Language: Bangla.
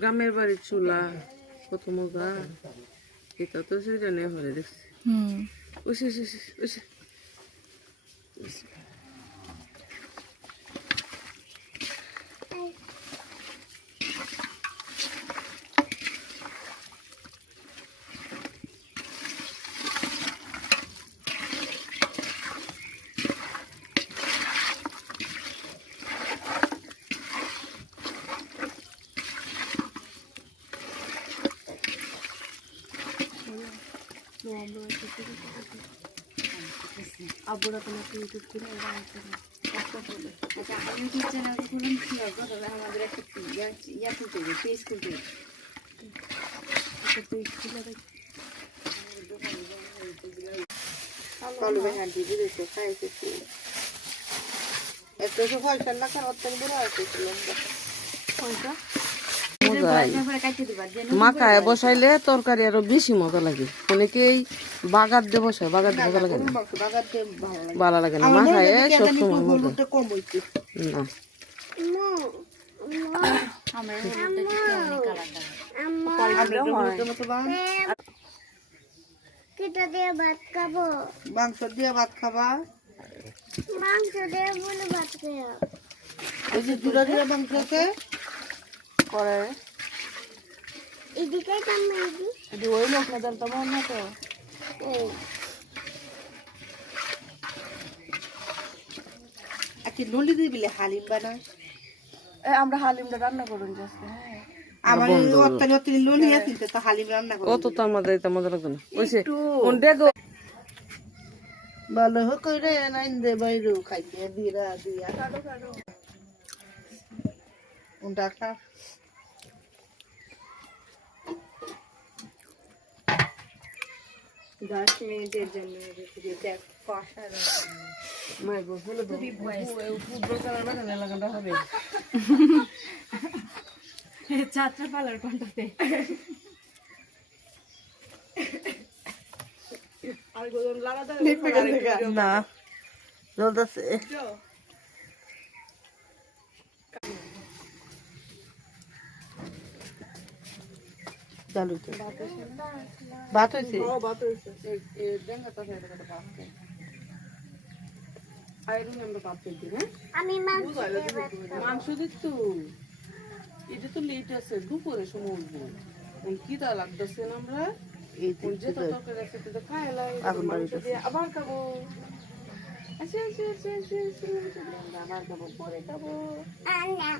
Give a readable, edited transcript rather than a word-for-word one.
গ্রামের বাড়ির চুলা কত মজা, এটা তো সেটা নিয়ে হলে দেখছি। ওসে ওসে ওসে আব্বুরা তোমাকে ইউটিউব করে ইউটিউব চ্যানেল খুলুন কি হবে, তবে আমাদের একটা ইয়া খুলতে হবে, পেজ খুলতে হবে। কালু ভাই হাঁটি দিয়েছে, খাইছে এত সকাল ঠান্ডা খান অত্যন্ত বড় আছে মাখায় বসাইলে তরকারি আরো বেশি মজা লাগে। অনেকেই বাগার দিয়ে বসায়, বাগার দিয়ে মজা লাগে না, ভালো লাগে না। মাখায় সবসময় মজা মাংস দিয়ে ভাত খাবা, মাংস দিয়ে বলে ভাত খাওয়া। এই যে জুড়া জুড়া মাংস আছে করে এদিকে এদি ওই লোক না জানতো মন না তো। আচ্ছা ললি দিয়ে বিলে হালিম বানা, আমরা হালিমটা রান্না করুন আজকে। আমার অত্যানি অত্যানি ললি আছে তো হালিম রান্না করুন, অত তো আমাদের এটা মজা লাগবে না। ওইসে কোন দেখো ভালো কইরে নাইন দে বাইরু খাইতে দিরা দিয়া কাটো কাটো উন্ডা খা 10 মিনিটের জন্য রেখে দিতে কষা মাই গো হলো তো ফুটবল খেলার মাঠে লাগানো হবে চাচা পালার কোনটাতে আর গোদন লাগা দাও না জলদাসে চালু তো বাত হইছে ও বাত হইছে এ দেঙ্গা তো এটা কথা বাত আইরু আমরা বাত দিই না আমি মাংস দিত এটা তো লেট আছে দুপুরে সময় উঠবো কি তা লাগতেছে না আমরা এই কোন যে তো তরকারি আছে তো খাইলাই মাংস দিয়ে আবার খাবো আচ্ছা আচ্ছা আচ্ছা আচ্ছা আবার খাবো পরে খাবো আল্লাহ